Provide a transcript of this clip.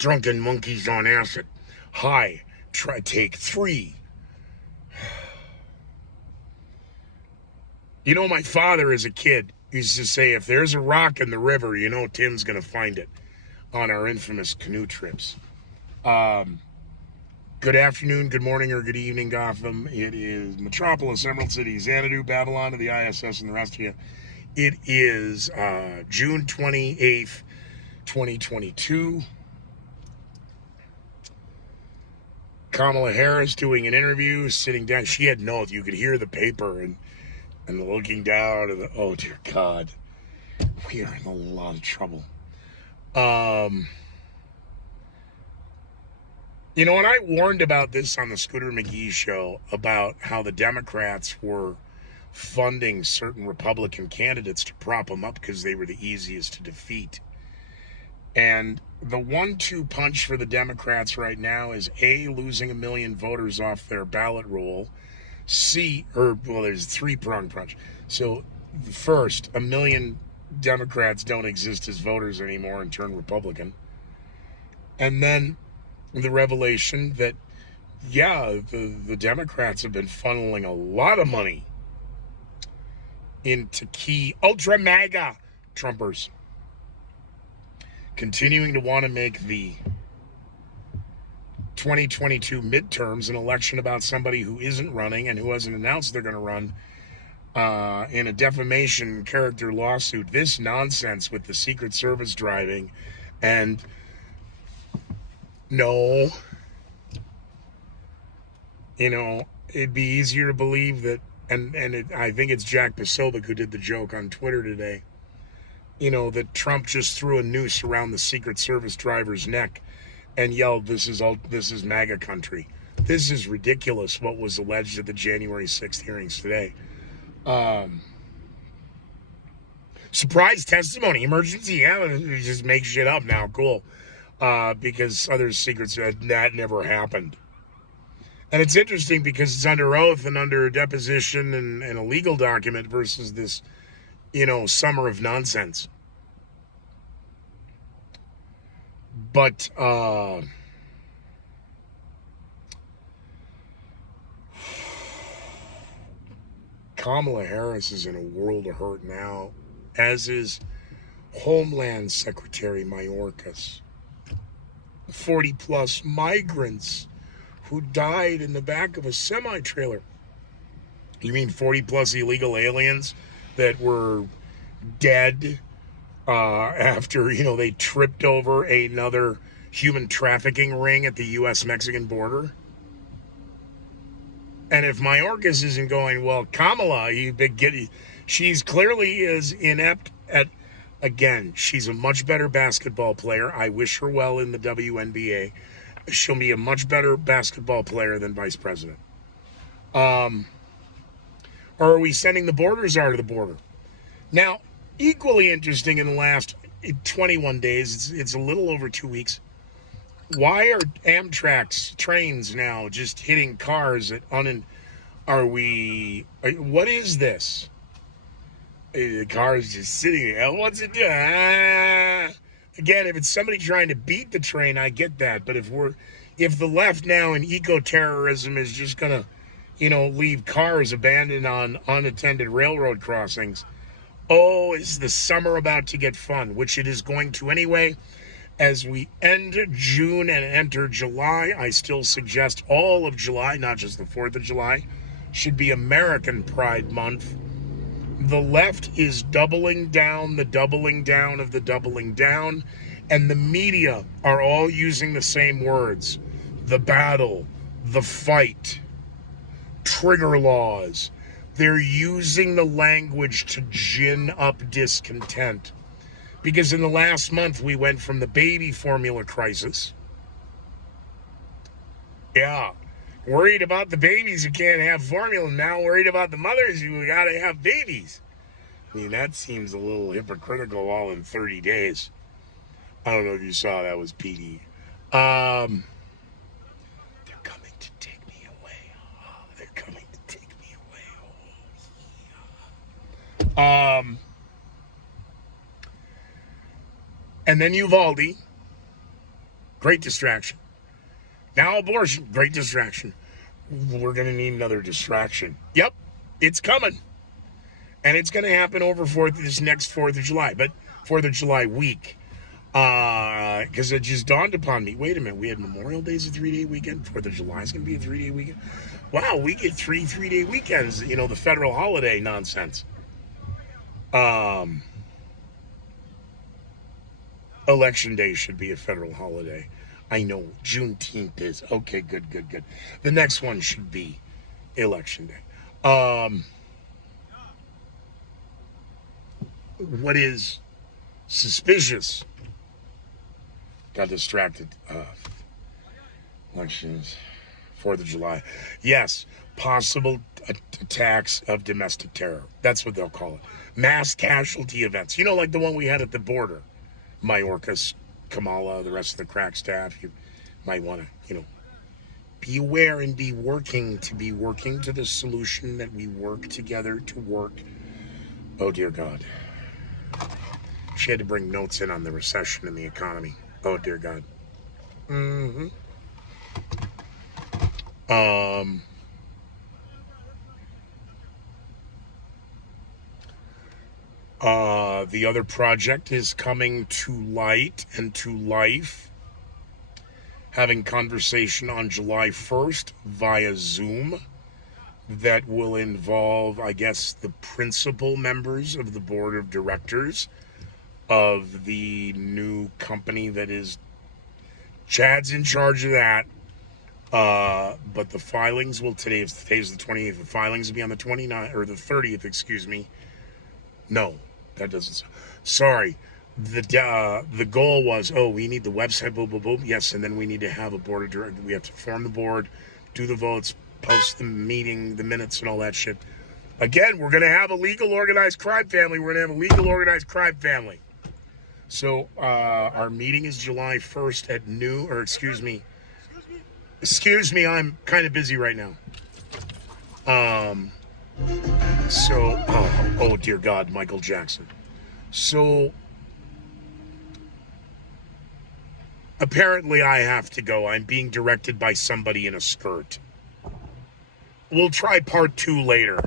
Drunken monkeys on acid. Hi, try take 3. You know, my father as a kid used to say, if there's a rock in the river, you know Tim's going to find it on our infamous canoe trips. Good afternoon, good morning, or good evening, Gotham. It is Metropolis, Emerald City, Xanadu, Babylon, to the ISS, and the rest of you. It is June 28th, 2022. Kamala Harris doing an interview, sitting down. She had notes. You could hear the paper and looking down. And oh, dear God. We are in a lot of trouble. You know, and I warned about this on the Scooter McGee show about how the Democrats were funding certain Republican candidates to prop them up because they were the easiest to defeat. And the 1-2 punch for the Democrats right now is A, losing 1 million voters off their ballot roll. There's a 3-pronged punch. So first, 1 million Democrats don't exist as voters anymore and turn Republican. And then the revelation that, the Democrats have been funneling a lot of money into key ultra MAGA Trumpers, continuing to want to make the 2022 midterms an election about somebody who isn't running and who hasn't announced they're going to run in a defamation character lawsuit. This nonsense with the Secret Service driving and no, it'd be easier to believe that, I think it's Jack Posobiec who did the joke on Twitter today, that Trump just threw a noose around the Secret Service driver's neck and yelled, this is MAGA country. This is ridiculous, what was alleged at the January 6th hearings today. Surprise testimony, emergency, just make shit up now, cool. Because other secrets, that never happened. And it's interesting because it's under oath and under a deposition and a legal document versus this, summer of nonsense. But Kamala Harris is in a world of hurt now, as is Homeland Secretary Mayorkas. 40-plus migrants who died in the back of a semi-trailer. You mean 40-plus illegal aliens that were dead after, they tripped over another human trafficking ring at the U.S.-Mexican border? And if Mayorkas isn't going, well, Kamala, she's clearly is inept at, again, she's a much better basketball player. I wish her well in the WNBA. She'll be a much better basketball player than vice president. Or are we sending the border czar to the border? Now, equally interesting in the last 21 days, it's a little over 2 weeks. Why are Amtrak's trains now just hitting cars what is this? The car is just sitting there. What's it doing? Again, if it's somebody trying to beat the train, I get that. But if the left now in eco-terrorism is just going to, leave cars abandoned on unattended railroad crossings, is the summer about to get fun, which it is going to anyway. As we end June and enter July, I still suggest all of July, not just the 4th of July, should be American Pride Month. The left is doubling down the doubling down of the doubling down, and the media are all using the same words. The battle, the fight, trigger laws. They're using the language to gin up discontent. Because in the last month, we went from the baby formula crisis. Yeah, worried about the babies who can't have formula. Now worried about the mothers who got to have babies. I mean, that seems a little hypocritical all in 30 days. I don't know if you saw that was PD. They're coming to take me away. Oh, they're coming to take me away. Oh, yeah. And then Uvalde. Great distraction. Now abortion, great distraction. We're going to need another distraction. Yep, it's coming. And it's going to happen over this next 4th of July, but 4th of July week. Because it just dawned upon me, wait a minute, we had Memorial Day's a 3-day weekend. 4th of July is going to be a 3-day weekend. Wow, we get 3-day weekends, the federal holiday nonsense. Election Day should be a federal holiday. I know, Juneteenth is. Okay, good. The next one should be Election Day. What is suspicious? Got distracted. Elections, 4th of July. Yes, possible attacks of domestic terror. That's what they'll call it. Mass casualty events. Like the one we had at the border. Mayorkas, Kamala, the rest of the crack staff. You might want to, be aware and be working to the solution that we work together to work. Oh, dear God. She had to bring notes in on the recession and the economy. Oh, dear God. The other project is coming to light and to life. Having conversation on July 1st via Zoom that will involve, I guess, the principal members of the board of directors of the new company that is, Chad's in charge of that. But the filings will, today's the 28th. The filings will be on the 29th, or the 30th, excuse me. No, that doesn't. Sorry. The goal was, we need the website, boom, boom, boom. Yes, and then we need to have a board of directors. We have to form the board, do the votes, post the meeting, the minutes, and all that shit. Again, we're going to have a legal organized crime family. So our meeting is July 1st at noon, or excuse me, I'm kind of busy right now. Oh dear God, Michael Jackson. So apparently I have to go. I'm being directed by somebody in a skirt. We'll try part 2 later.